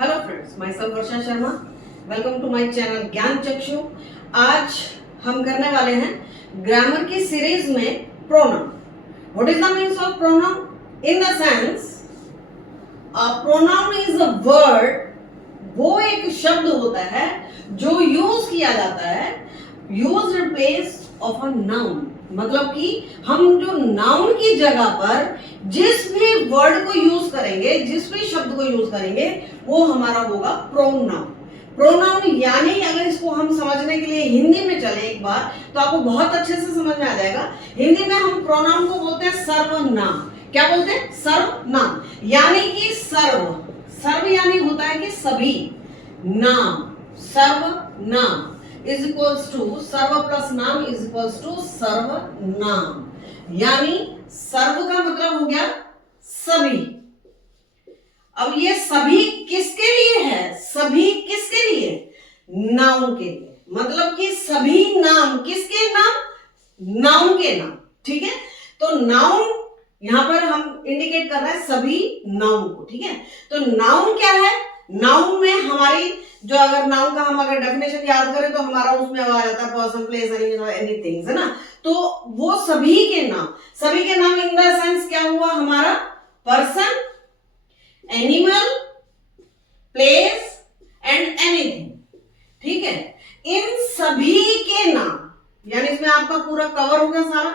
Hello friends, myself Varsha Sharma. Welcome to my channel Gyan Chakshu. आज हम करने वाले हैं ग्रामर की सीरीज में pronoun. What is the meaning of pronoun? In the sense pronoun is a word, वो एक शब्द होता है जो यूज किया जाता है, use in place of a noun. मतलब कि हम जो नाउन की जगह पर जिस भी वर्ड को यूज करेंगे, जिस भी शब्द को यूज करेंगे, वो हमारा होगा प्रोनाउन। प्रोनाउन यानी अगर इसको हम समझने के लिए हिंदी में चले एक बार, तो आपको बहुत अच्छे से समझ में आ जाएगा। हिंदी में हम प्रोनाउन को बोलते हैं सर्वनाम। क्या बोलते हैं? सर्वनाम। यानी कि सर्व यानी होता है कि सभी, नाम, सर्वनाम इज इक्वल्स टू सर्व प्लस नाम इज इक्वल्स टू सर्वनाम। यानी सर्व का मतलब हो गया सभी। अब ये सभी किसके लिए है? सभी किसके लिए? नाउन के लिए। मतलब कि सभी नाम किसके नाम? नाउन के नाम। ठीक है, तो नाउन यहां पर हम इंडिकेट कर रहे हैं सभी नाउन को। ठीक है, तो नाउन क्या है? नाउन में हमारी जो अगर नाउन का हम अगर डेफिनेशन याद करें तो हमारा उसमें आ जाता है पर्सन, प्लेस, एनीथिंग, है ना। तो वो सभी के नाम, सभी के नाम इन द सेंस क्या हुआ हमारा? Person, animal, place and anything. ठीक है, इन सभी के नाम, यानी इसमें आपका पूरा कवर हो गया सारा।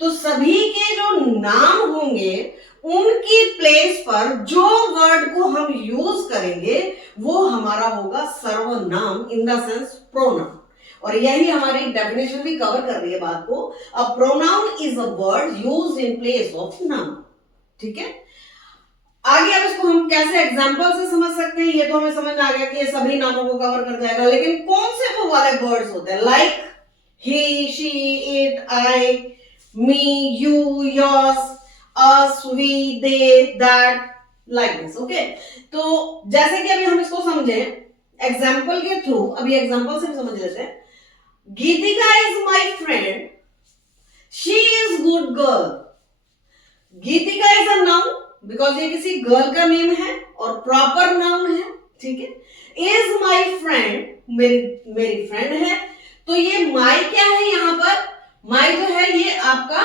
तो सभी के जो नाम होंगे उनकी प्लेस पर जो वर्ड को हम यूज करेंगे वो हमारा होगा सर्वनाम, इन द सेंस प्रोनाउन। और यही हमारी डेफिनेशन भी कवर कर रही है बात को। A pronoun is a word used in place of noun. ठीक है, आगे अब इसको हम कैसे एग्जांपल से समझ सकते हैं, ये तो हमें समझ में आ गया कि ये सभी नामों को कवर कर जाएगा। लेकिन कौन से वो वाले वर्ड्स होते हैं? Like he, she, it, I, me, you, yours, us, we, they, that, like this. Okay, तो जैसे कि अभी हम इसको समझे एग्जाम्पल के थ्रू, अभी एग्जाम्पल से भी समझ लेते हैं। Geetika is my friend, she is good girl. Geetika is a noun because ये किसी गर्ल का नेम है और प्रॉपर नाउन है। ठीक है, इज माई फ्रेंड, मेरी फ्रेंड है। तो ये माई क्या है? यहां पर माई जो है ये आपका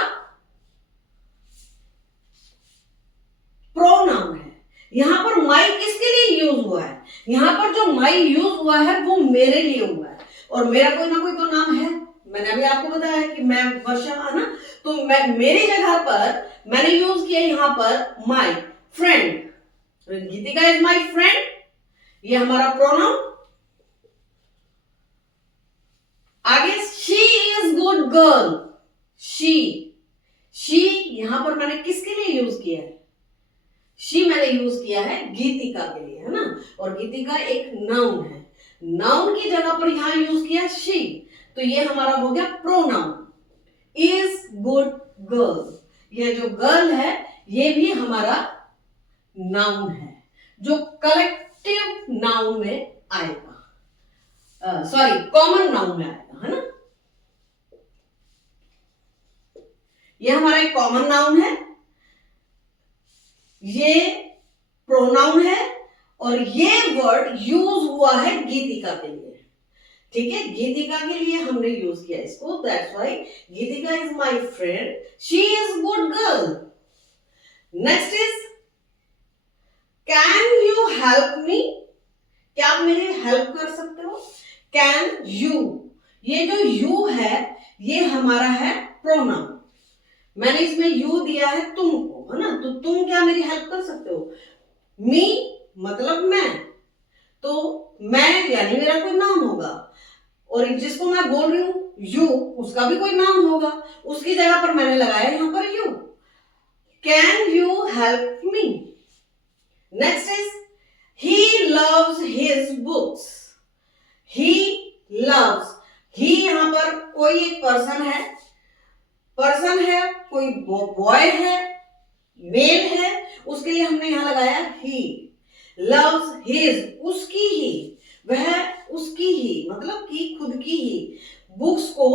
प्रोनाउन है। यहां पर माई किसके लिए यूज हुआ है? यहां पर जो माई यूज हुआ है वो मेरे लिए हुआ है, और मेरा कोई ना कोई तो नाम है। मैंने अभी आपको बताया कि मैं वर्षा, है ना, तो मैं मेरी जगह पर मैंने यूज किया यहां पर my friend. Geetika is my friend, ये हमारा प्रोनाउन। आगे she is good girl. She यहां पर मैंने किसके लिए यूज किया है? शी मैंने यूज किया है गीतिका के लिए, है ना। और गीतिका एक नाउन है, नाउन की जगह पर यहां यूज किया शी, तो ये हमारा हो गया प्रोनाउन। इज गुड गर्ल, ये जो गर्ल है ये भी हमारा नाउन है जो कलेक्टिव नाउन में आएगा, सॉरी कॉमन नाउन में आएगा, है ना। ये हमारा एक कॉमन नाउन है, ये प्रोनाउन है, और ये वर्ड यूज हुआ है गीतिका के लिए। ठीक है, गीतिका के लिए हमने यूज किया इसको, that's why Geetika is my friend, she is good girl. Next is can you help मी, क्या आप मेरी हेल्प कर सकते हो? कैन यू, ये जो यू है ये हमारा है प्रोनाउन। मैंने इसमें यू दिया है तुमको, है ना, तो तुम क्या मेरी हेल्प कर सकते हो? मी मतलब मैं, तो मैं यानी मेरा कोई नाम होगा, और जिसको मैं बोल रही हूं यू, उसका भी कोई नाम होगा, उसकी जगह पर मैंने लगाया यहां पर you. Can you help me? Next is he loves his books. He loves, he यहां पर कोई एक पर्सन है, कोई बॉय है, मेल है, उसके लिए हमने यहां लगाया ही। लव्स हिज, उसकी ही, वह उसकी ही मतलब कि खुद की ही बुक्स को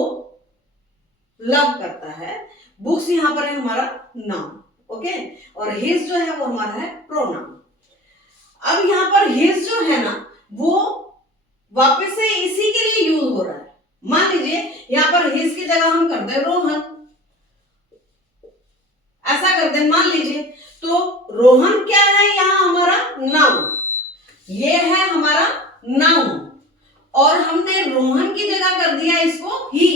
लव करता है। बुक्स यहां पर है हमारा नाउन। ओके, और हिज जो है वो हमारा है प्रोनाउन। अब यहाँ पर हिज जो है ना वो वापस से इसी के लिए यूज हो रहा है। मान लीजिए यहाँ पर हिज की जगह हम कर दे रोहन, ऐसा कर दे मान लीजिए, तो रोहन क्या है यहाँ हमारा नाउन, ये है हमारा नाउन, और हमने रोहन की जगह कर दिया इसको ही,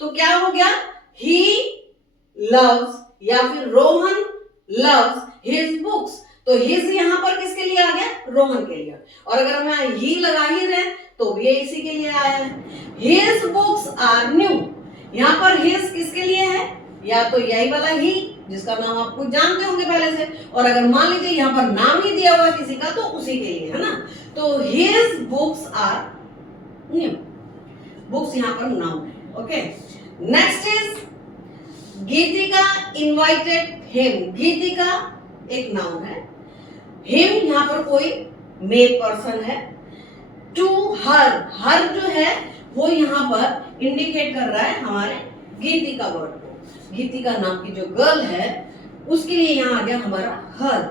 तो क्या हो गया, ही लव्स या फिर रोहन लव्स हिज बुक्स। तो हिज यहां पर किसके लिए आ गया, रोहन के लिए, और अगर हम यहाँ ही लगा ही रहे तो भी ये इसी के लिए आया है। हिज बुक्स आर न्यू, यहां पर हिज किसके लिए है, या तो यही वाला ही जिसका नाम आप कुछ जानते होंगे पहले से, और अगर मान लीजिए यहाँ पर नाम ही दिया हुआ किसी का तो उसी के लिए है ना। तो his books are new, books यहाँ पर नाउन है। Okay, next is Geetika invited him. Geetika एक नाउन है, हिम यहाँ पर कोई मेल पर्सन है, टू हर, हर जो है वो यहाँ पर इंडिकेट कर रहा है हमारे गीतिका वर्ड को। गीतिका नाम की जो गर्ल है उसके लिए यहाँ आ गया हमारा her.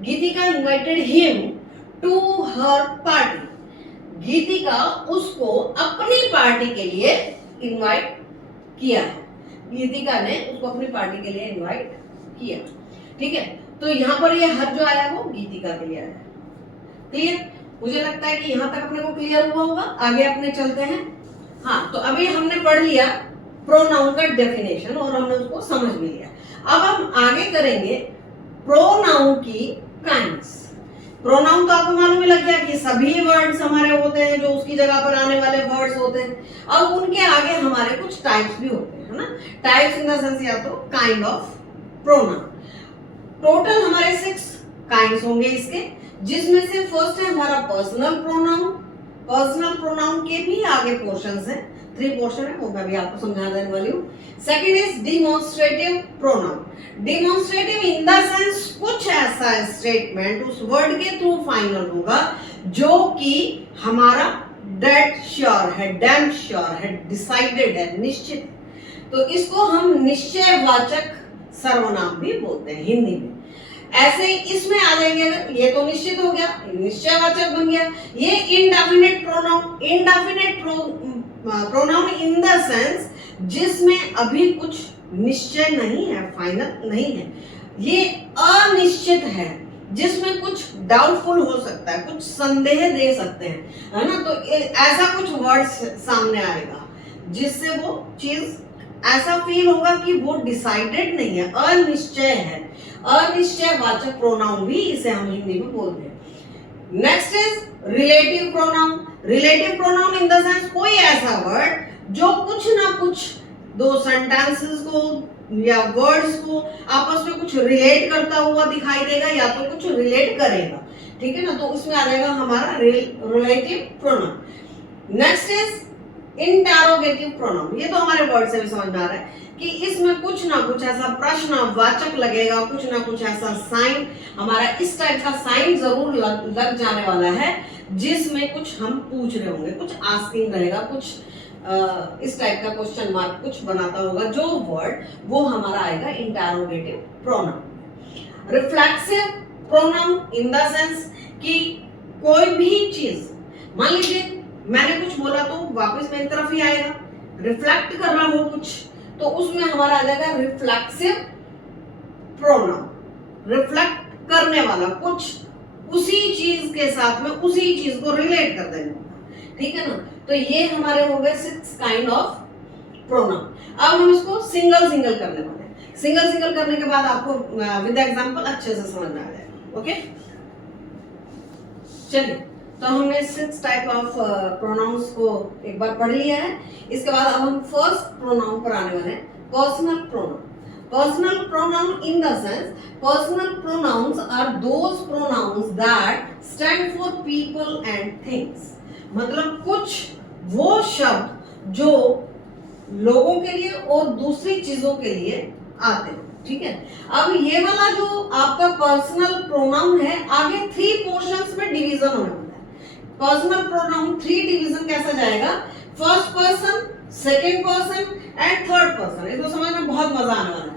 Geetika invited him to her party, Geetika उसको अपनी पार्टी के लिए इनवाइट किया है, गीतिका ने उसको अपनी पार्टी के लिए इनवाइट किया। ठीक है, तो यहाँ पर ये हर जो आया वो गीतिका के लिए आया। क्लियर, मुझे लगता है कि यहाँ तक अपने को क्लियर हुआ होगा। आगे अपने चलते हैं। हाँ, तो अभी हमने पढ़ लिया प्रोनाउन का डेफिनेशन और हमने उसको समझ भी लिया। अब हम आगे करेंगे प्रोनाउन की काइंड्स। प्रोनाउन तो आपको मालूम ही लग गया कि सभी वर्ड्स हमारे होते हैं जो उसकी जगह पर आने वाले वर्ड्स होते हैं। अब उनके आगे हमारे कुछ टाइप्स भी होते हैं, है ना। टाइप्स इन द सेंस या तो काइंड ऑफ प्रोनाउन। टोटल हमारे 6 काइंड्स होंगे इसके, जिसमें से फर्स्ट है हमारा पर्सनल प्रोनाउन। पर्सनल प्रोनाउन के भी आगे पोर्शंस हैं, 3 पोर्शन है, वो मैं भी आपको समझा देने वाली हूँ। Second is demonstrative pronoun. Demonstrative in the sense कुछ ऐसा स्टेटमेंट उस वर्ड के थ्रू फाइनल होगा जो कि हमारा डेड श्योर है, डैम श्योर है, डिसाइडेड है, निश्चित। तो इसको हम निश्चयवाचक सर्वनाम भी बोलते हैं हिंदी में। ऐसे इसमें आ जाएंगे, ये तो निश्चित हो गया, निश्चयवाचक बन गया। ये indefinite pronoun, indefinite pronoun in the sense जिसमें अभी कुछ निश्चय नहीं है, फाइनल नहीं है, ये अनिश्चित है, जिसमें कुछ डाउटफुल हो सकता है, कुछ संदेह दे सकते हैं, है ना। तो ऐसा कुछ वर्ड सामने आएगा जिससे वो चीज ऐसा फील होगा कि वो डिसाइडेड नहीं है, अनिश्चय है। अनिश्चयवाचक प्रोनाउन भी इसे हम हिंदी में बोलते हैं। Next is relative pronoun. Relative pronoun in the sense कोई ऐसा वर्ड जो कुछ ना कुछ दो सेंटेंसेस को या वर्ड्स को आपस में कुछ रिलेट करता हुआ दिखाई देगा या तो कुछ रिलेट करेगा। ठीक है ना, तो उसमें आ जाएगा हमारा relative pronoun. Next is interrogative pronoun. ये तो हमारे वर्ड से भी समझ में आ रहा है कि इसमें कुछ ना कुछ ऐसा प्रश्नवाचक लगेगा, कुछ ना कुछ ऐसा साइन, हमारा इस टाइप का साइन जरूर लग जाने वाला है जिसमें कुछ हम पूछ रहे होंगे, कुछ आस्किंग रहेगा, कुछ इस टाइप का क्वेश्चन मार्क कुछ बनाता होगा जो वर्ड, वो हमारा आएगा interrogative pronoun. Reflexive pronoun in the sense कि कोई भी चीज, मान लीजिए मैंने कुछ बोला तो वापस मेरी तरफ ही आएगा, रिफ्लेक्ट कर रहा हो कुछ, तो उसमें हमारा आ जाएगा रिफ्लेक्सिव प्रोनाउन। रिफ्लेक्ट करने वाला, कुछ उसी चीज के साथ में उसी चीज को रिलेट कर देना। ठीक है ना, तो ये हमारे हो गए 6 काइंड ऑफ प्रोनाउन। अब हम इसको सिंगल सिंगल करने वाले हैं। सिंगल सिंगल करने के बाद आपको विद एग्जांपल अच्छे से समझ में आ जाएगा। ओके, चलिए, तो हमने 6 टाइप ऑफ प्रोनाउंस को एक बार पढ़ लिया है। इसके बाद अब हम फर्स्ट प्रोनाउन पर आने वाले हैं, personal pronoun. Personal pronoun in the sense, personal pronouns are those pronouns that stand for people and things. मतलब कुछ वो शब्द जो लोगों के लिए और दूसरी चीजों के लिए आते हैं। ठीक है, अब ये वाला जो आपका पर्सनल प्रोनाउन है, आगे 3 पोर्शंस में डिवीजन होने वाला है। पर्सनल प्रोनाउन 3 डिवीजन कैसा जाएगा, first person, second person and third person. इसको समझ में बहुत मजा आने वाला है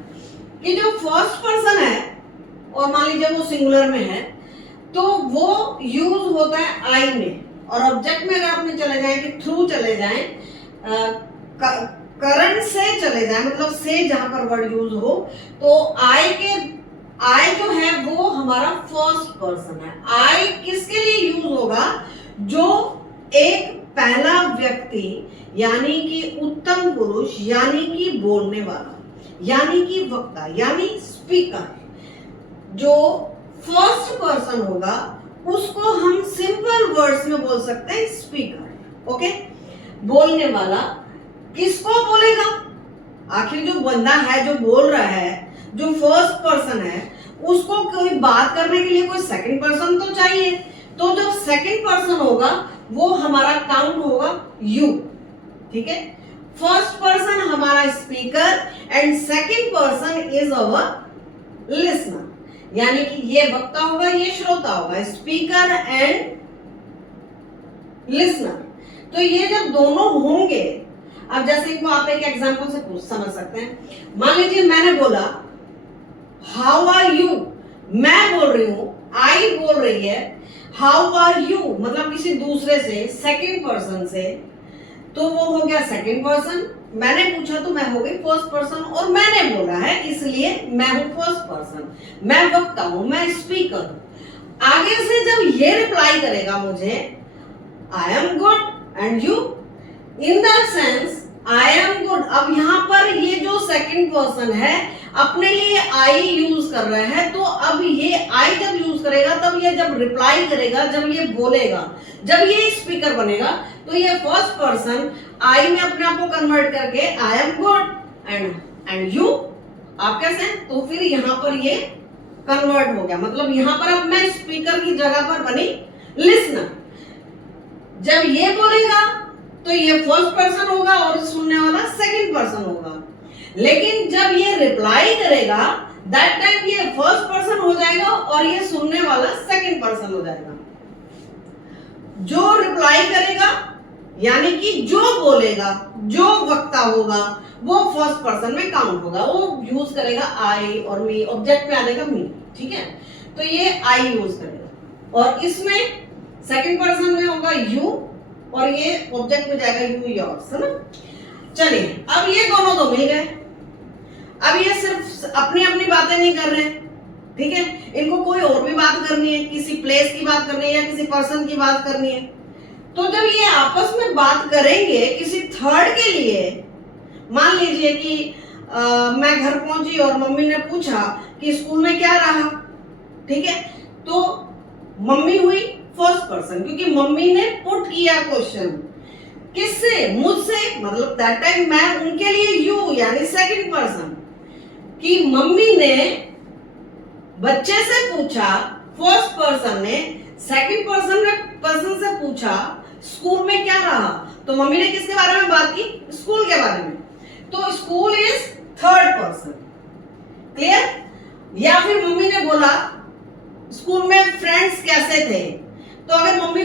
कि जो फर्स्ट पर्सन है और मान लीजिए वो सिंगुलर में है, तो वो यूज होता है आई में, और ऑब्जेक्ट में अगर आपने चले जाए कि थ्रू चले जाए, करंट से चले जाए, मतलब से जहां पर वर्ड यूज हो, तो आई जो है वो हमारा फर्स्ट पर्सन है। आई किसके लिए यूज होगा? जो एक पहला व्यक्ति यानी कि उत्तम पुरुष, यानी कि बोलने वाला, यानी कि वक्ता, यानी स्पीकर, जो फर्स्ट पर्सन होगा उसको हम सिंपल वर्ड्स में बोल सकते हैं स्पीकर। ओके, बोलने वाला किसको बोलेगा? आखिर जो बंदा है जो बोल रहा है, जो फर्स्ट पर्सन है, उसको कोई बात करने के लिए कोई सेकंड पर्सन तो चाहिए। तो जब सेकंड पर्सन होगा वो हमारा काउंट होगा यू। ठीक है, फर्स्ट पर्सन हमारा speaker and second person is our listener, यानी कि ये वक्ता होगा, ये श्रोता होगा, स्पीकर एंड लिसनर। तो ये जब दोनों होंगे, अब जैसे को आप एक एग्जांपल से समझ सकते हैं। मान लीजिए मैंने बोला हाउ आर यू, मैं बोल रही हूं, आई बोल रही है हाउ आर यू, मतलब किसी दूसरे से, सेकंड पर्सन से, तो वो हो गया सेकंड पर्सन। मैंने पूछा तो मैं हो गई फर्स्ट पर्सन, और मैंने बोला है इसलिए मैं हूं फर्स्ट पर्सन, मैं वक्ता हूं, मैं स्पीकर हूं। आगे से जब ये रिप्लाई करेगा मुझे I am good and you, in that sense I am good. अब यहां पर ये जो सेकंड पर्सन है अपने लिए आई यूज कर रहा है, तो अब ये आई जब यूज करेगा, तब ये जब रिप्लाई करेगा, जब ये बोलेगा, जब ये स्पीकर बनेगा, तो ये फर्स्ट पर्सन आई में अपने आप को कन्वर्ट करके I am good and you, आप कैसे हैं? तो फिर यहां पर ये कन्वर्ट हो गया, मतलब यहां पर अब मैं स्पीकर की जगह पर बनी लिसनर। जब ये बोलेगा तो ये फर्स्ट पर्सन होगा और सुनने वाला सेकंड पर्सन होगा। लेकिन जब ये रिप्लाई करेगा दैट टाइम ये फर्स्ट पर्सन हो जाएगा और ये सुनने वाला सेकंड पर्सन हो जाएगा। जो रिप्लाई करेगा यानी कि जो बोलेगा, जो वक्ता होगा, वो फर्स्ट पर्सन में काउंट होगा, वो यूज करेगा आई और मी, ऑब्जेक्ट में आ जाएगा मी। ठीक है, तो ये आई यूज करेगा, और इसमें सेकंड पर्सन में होगा यू, और ये ऑब्जेक्ट में जाएगा यू योर्स, है ना। चलिए, अब ये दोनों तो मिल गए। अब ये सिर्फ अपनी अपनी बातें नहीं कर रहे हैं, ठीक है, इनको कोई और भी बात करनी है, किसी प्लेस की बात करनी है या किसी पर्सन की बात करनी है। तो जब ये आपस में बात करेंगे किसी थर्ड के लिए, मान लीजिए कि मैं घर पहुंची और मम्मी ने पूछा कि स्कूल में क्या रहा, ठीक है, तो मम्मी हुई फर्स्ट पर्सन, क्योंकि मम्मी ने पुट किया क्वेश्चन, किससे? मुझसे, मतलब दैट टाइम मैं उनके लिए यू यानी सेकंड पर्सन, कि मम्मी ने बच्चे से पूछा, फर्स्ट पर्सन ने सेकंड पर्सन से पूछा स्कूल में क्या रहा, तो मम्मी ने किसके बारे में बात की? स्कूल के बारे में, तो school is third person. Clear? या फिर मम्मी ने बोला स्कूल में फ्रेंड्स कैसे थे, तो अगर मम्मी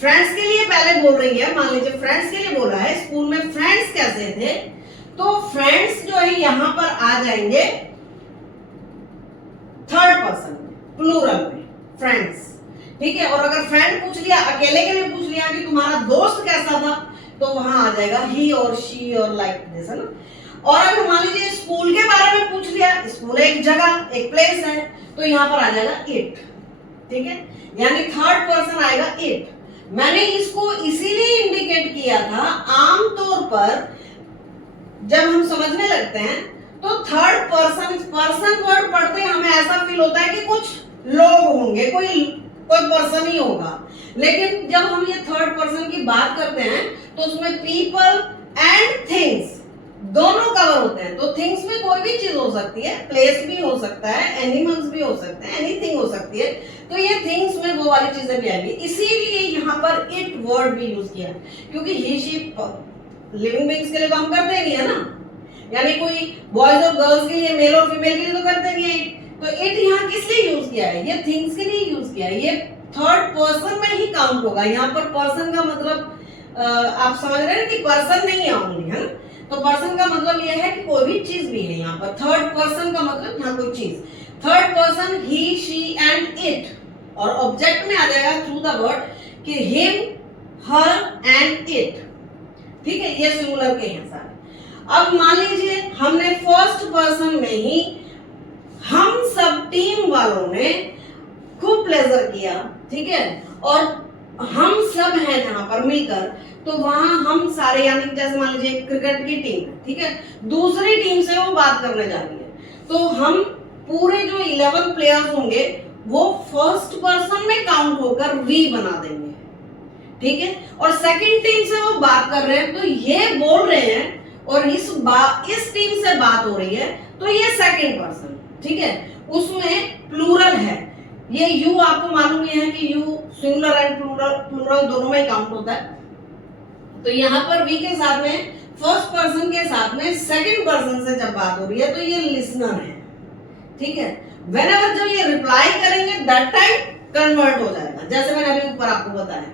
फ्रेंड्स के लिए पहले बोल रही है, मान लीजिए फ्रेंड्स के लिए बोला है स्कूल में फ्रेंड्स कैसे थे, तो फ्रेंड्स जो है यहां पर आ जाएंगे थर्ड पर्सन में, प्लूरल में, फ्रेंड्स। ठीक है, और अगर फ्रेंड पूछ लिया, अकेले के लिए पूछ लिया कि तुम्हारा दोस्त कैसा था, तो वहां आ जाएगा ही और शी और लाइक दिस, है ना। और अगर मान लीजिए स्कूल के बारे में पूछ लिया, स्कूल एक जगह, एक प्लेस है, तो यहां पर आ जाएगा इट। ठीक है, यानी थर्ड पर्सन आएगा इट। मैंने इसको इसीलिए इंडिकेट किया था, आमतौर पर जब हम समझने लगते हैं तो थर्ड पर्सन वर्ड पढ़ते हमें ऐसा फील होता है कि कुछ लोग होंगे, कोई पर्सन ही होगा, लेकिन जब हम ये थर्ड पर्सन की बात करते हैं तो उसमें पीपल एंड थिंग्स दोनों कवर होते हैं। तो थिंग्स में कोई भी चीज हो सकती है, प्लेस भी हो सकता है, एनिमल्स भी हो सकते हैं, एनीथिंग हो सकती है, तो ये थिंग्स में वो वाली चीजें भी आएंगी। इसीलिए यहाँ पर इट वर्ड भी यूज किया, क्योंकि ही शी लिविंग बीइंग्स के लिए तो हम करते नहीं है ना, यानी कोई बॉयज और गर्ल्स के लिए, मेल और फीमेल के लिए तो करते नहीं है। तो इट यहाँ किस लिए यूज किया है? ये थिंग्स के लिए यूज किया है, ये थर्ड पर्सन में ही काउंट होगा। यहाँ पर पर्सन का मतलब आप समझ रहे हैं कि पर्सन नहीं आऊंगी, है ना, तो पर्सन का मतलब यह है कि कोई भी चीज भी है। यहाँ पर थर्ड पर्सन का मतलब यहाँ कोई चीज, third person he she and it, और ऑब्जेक्ट में आ जाएगा थ्रू द वर्ड कि हिम, हर एंड इट। ठीक है, ये सिंगुलर के हैं सारे। अब मान लीजिए हमने फर्स्ट पर्सन में ही हम सब टीम वालों ने खूब प्लेजर किया, ठीक है, और हम सब हैं जहां पर मिलकर, तो वहां हम सारे, यानी जैसे मान लीजिए क्रिकेट की टीम है, ठीक है, दूसरी टीम से वो बात करने जा रही है, तो हम पूरे जो 11 प्लेयर्स होंगे वो फर्स्ट पर्सन में काउंट होकर वी बना देंगे, ठीक है, और सेकंड टीम से वो बात कर रहे हैं तो ये बोल रहे हैं और इस टीम से बात हो रही है तो ये सेकंड पर्सन, ठीक है, उसमें प्लूरल है। ये यू आपको मालूम ही है कि यू सिंगुलर एंड प्लूरल दोनों में काउंट होता है। तो यहाँ पर वी के साथ में फर्स्ट पर्सन के साथ में सेकंड पर्सन से जब बात हो रही है तो ये लिसनर है, ठीक है। व्हेनेवर जब ये रिप्लाई करेंगे दैट टाइम कन्वर्ट हो जाएगा, जैसे मैंने अभी ऊपर आपको बताया।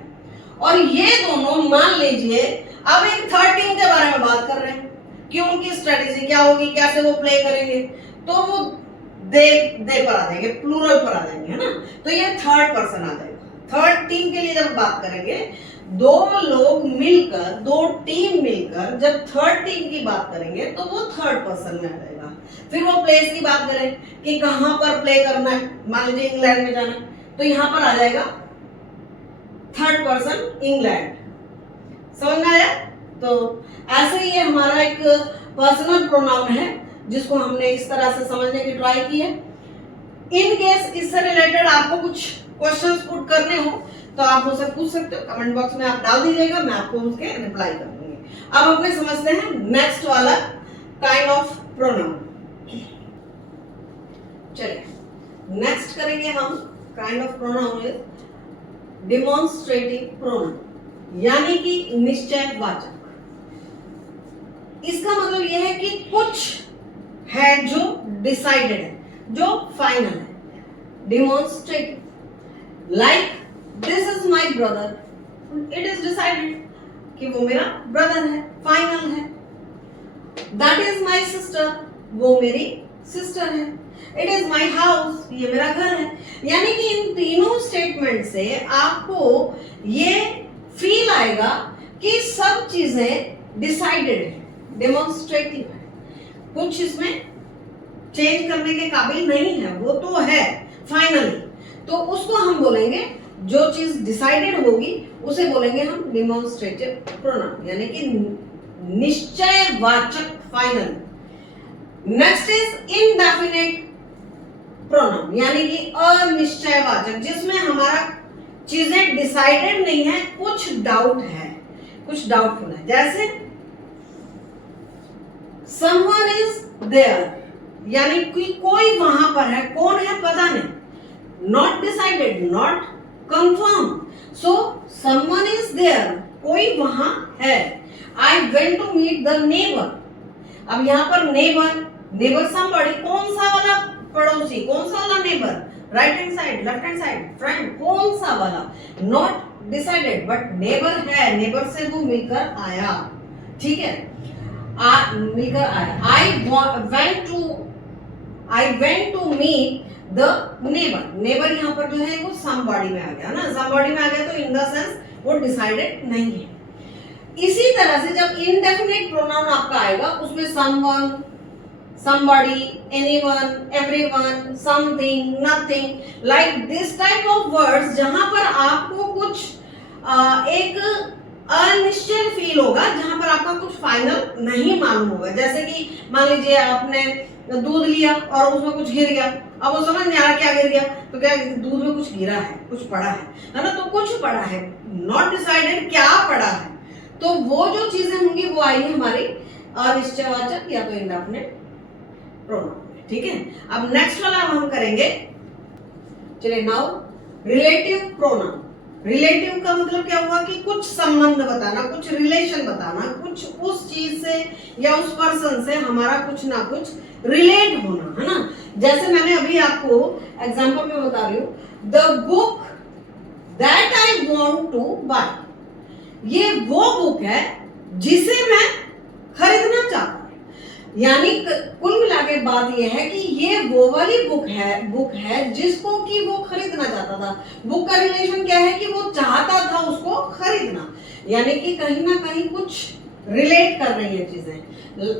और ये दोनों मान लीजिए अब एक थर्ड टीम के बारे में बात कर रहे हैं कि उनकी स्ट्रेटेजी क्या होगी, कैसे वो प्ले करेंगे, तो वो दे पर आ जाएंगे, प्लूरल पर आ जाएंगे, है ना। तो ये थर्ड पर्सन आ जाएगा। थर्ड टीम के लिए जब बात करेंगे, दो लोग मिलकर, दो टीम मिलकर जब थर्ड टीम की बात करेंगे तो वो थर्ड पर्सन में आ जाएगा। फिर वो प्लेस की बात करें कि कहां पर प्ले करना है, मान लीजिए इंग्लैंड में जाना है तो यहां पर आ जाएगा थर्ड पर्सन इंग्लैंड। समझ में आया? तो ऐसे ही हमारा एक पर्सनल प्रोनाउन है जिसको हमने इस तरह से समझने की ट्राई की है। इन केस इससे रिलेटेड आपको कुछ क्वेश्चंस पुट करने हो तो आप मुझसे पूछ सकते हो, कमेंट बॉक्स में आप डाल दीजिएगा, मैं आपको उसके रिप्लाई कर दूंगी। अब अपने समझते हैं नेक्स्ट वाला काइंड ऑफ प्रोनाउन। चलिए नेक्स्ट करेंगे हम kind of pronoun is demonstrative pronoun, यानी कि निश्चयवाचक। इसका मतलब यह है कि कुछ है जो डिसाइडेड है, जो फाइनल है। Demonstrative, like this is my brother, it is decided कि वो मेरा ब्रदर है, फाइनल है। दैट इज माई सिस्टर, वो मेरी सिस्टर है। इट इज माई हाउस, ये मेरा घर है। यानी कि इन तीनों स्टेटमेंट से आपको ये फील आएगा कि सब चीजें डिसाइडेड है, डेमोन्स्ट्रेटिव है, कुछ इसमें चेंज करने के काबिल नहीं है, वो तो है फाइनली। तो उसको हम बोलेंगे, जो चीज डिसाइडेड होगी उसे बोलेंगे हम डिमॉन्स्ट्रेटिव प्रोनाउन, यानी कि निश्चयवाचक, final. Next is indefinite pronoun, यानी कि अनिश्चयवाचक, जिसमें हमारा चीजें डिसाइडेड नहीं है, कुछ डाउट है, कुछ डाउटफुल है। जैसे someone is there, यानी कि कोई वहां पर है, कौन है पता नहीं, not decided, not confirmed, so someone is there, कोई वहां है। I went to meet the neighbor, अब यहाँ पर neighbor somebody, कौन सा वाला पड़ोसी, कौन सा वाला neighbour, right hand side, left hand side, friend, कौन सा वाला, नॉट डिसाइडेड, बट नेबर है, नेबर से वो मिलकर आया, ठीक है, मिलकर आया। I went to meet the neighbor, neighbour यहाँ पर जो है वो somebody में आ गया ना, somebody में आ गया तो इन द सेंस वो डिसाइडेड नहीं है। इसी तरह से जब इनडेफिनिट प्रोनाउन आपका आएगा उसमें someone, somebody, anyone, everyone, something, nothing, like this type of words, जहां पर आपको कुछ एक अनिश्चय फील होगा, जहां पर आपका कुछ फाइनल नहीं मालूम होगा। जैसे कि मान लीजिए आपने दूध लिया और उसमें कुछ गिर गया, अब वो समझ नहीं आ रहा क्या गिर गया, तो क्या दूध में कुछ गिरा है, कुछ पड़ा है ना, तो कुछ पड़ा है, नॉट डिसाइडेड क्या पड़ा है। तो वो जो चीजें होंगी वो आएंगी हमारी अनिश्चयवाचक या तो इंडेफिनिट प्रोनाउन, ठीक है। अब नेक्स्ट वाला हम करेंगे, चलिए नाउ रिलेटिव प्रोनाउन। रिलेटिव का मतलब क्या हुआ कि कुछ संबंध बताना, कुछ रिलेशन बताना, कुछ उस चीज से या उस पर्सन से हमारा कुछ ना कुछ रिलेट होना, है ना। जैसे मैंने अभी आपको एग्जांपल में बता रही हूँ, the book that I want to buy, ये वो बुक है जिसे मैं खरीदना चाहता हूं। यानी कुल मिला के बात यह है कि ये वो वाली बुक है जिसको कि वो खरीदना चाहता था। बुक का रिलेशन क्या है कि वो चाहता था उसको खरीदना, यानी कि कहीं ना कहीं कुछ रिलेट कर रही है चीजें।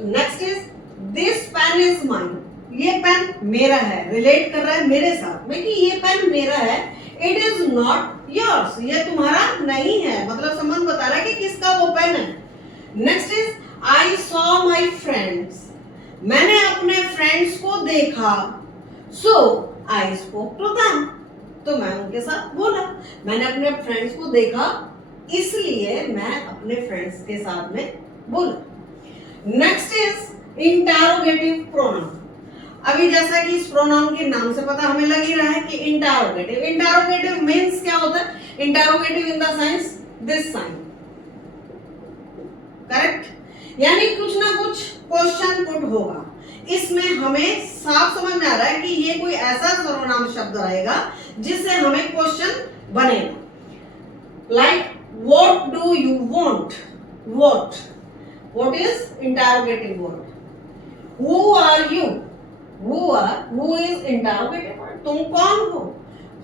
Next is this pen is mine, ये पेन मेरा है, रिलेट कर रहा है मेरे साथ में कि ये पेन मेरा है। इट इज नॉट योर्स, ये तुम्हारा नहीं है, मतलब संबंध बता रहा है कि किसका वो पेन है। Next is I saw my friends, मैंने अपने फ्रेंड्स को देखा। सो आई स्पोक टू देम, तो मैं उनके साथ बोला। मैंने अपने फ्रेंड्स को देखा इसलिए मैं अपने फ्रेंड्स के साथ में बोला। Next is interrogative pronoun. अभी जैसा कि इस प्रोनाउन के नाम से पता हमें लग ही रहा है कि इंटरोगेटिव। इंटरोगेटिव मीन्स क्या होता है? Interrogative in the sense this sign, correct, यानी कुछ ना कुछ क्वेश्चन पुट होगा। इसमें हमें साफ समझ में आ रहा है कि ये कोई ऐसा सर्वनाम शब्द आएगा जिससे हमें क्वेश्चन बनेगा। Like what do you want, what is interrogative word. Who are you, who is interrogative word, तुम कौन हो,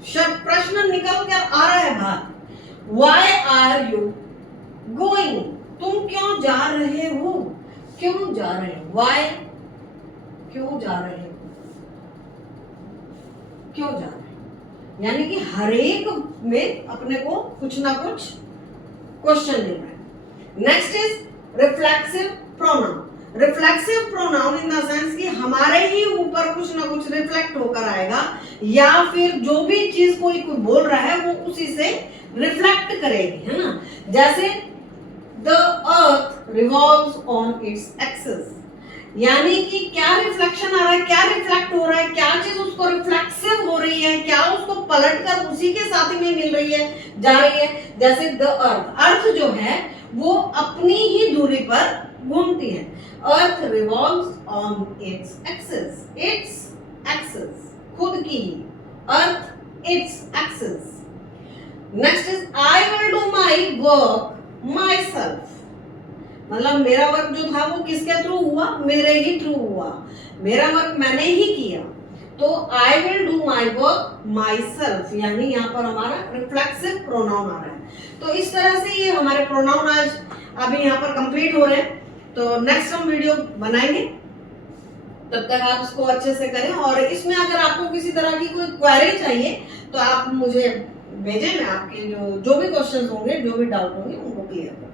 शब्द प्रश्न निकल कर आ रहा है बाहर। व्हाई आर यू गोइंग, तुम क्यों जा रहे हो, क्यों जा रहे हो, व्हाई, क्यों जा रहे हो, क्यों जा रहे हो, यानी कि हर एक में अपने को कुछ ना कुछ क्वेश्चन मिल रहा है। Next is reflexive pronoun. Reflexive pronoun in the sense कि हमारे ही ऊपर कुछ ना कुछ रिफ्लेक्ट होकर आएगा, या फिर जो भी चीज कोई बोल रहा है वो उसी से रिफ्लेक्ट करेगी, है ना। जैसे The earth revolves on its axis, यानी कि क्या रिफ्लेक्शन आ रहा है, क्या रिफ्लेक्ट हो रहा है, क्या चीज उसको रिफ्लेक्सिव हो रही है, क्या उसको पलटकर उसी के साथ में मिल रही है, जा रही है। जैसे द अर्थ जो है वो अपनी ही दूरी पर घूमती है। Earth revolves on its axis, खुद की ही, earth its axis. Next is I will do my work myself, मतलब मेरा वर्क जो था वो किसके थ्रू हुआ, मेरे ही थ्रू हुआ, मेरा वर्क मैंने ही किया। तो आई will do my work my self, यानी यहाँ पर हमारा रिफ्लेक्सिव प्रोनाउन आ रहा है। तो इस तरह से ये हमारे प्रोनाउन आज अभी यहाँ पर कंप्लीट हो रहे हैं। तो नेक्स्ट हम वीडियो बनाएंगे, तब तक आप इसको अच्छे से करें। और इसमें अगर आपको किसी तरह की कोई क्वेरी चाहिए तो आप मुझे भेजें, मैं आपके जो भी क्वेश्चन होंगे, जो भी डाउट होंगे उनको क्लियर करूँ।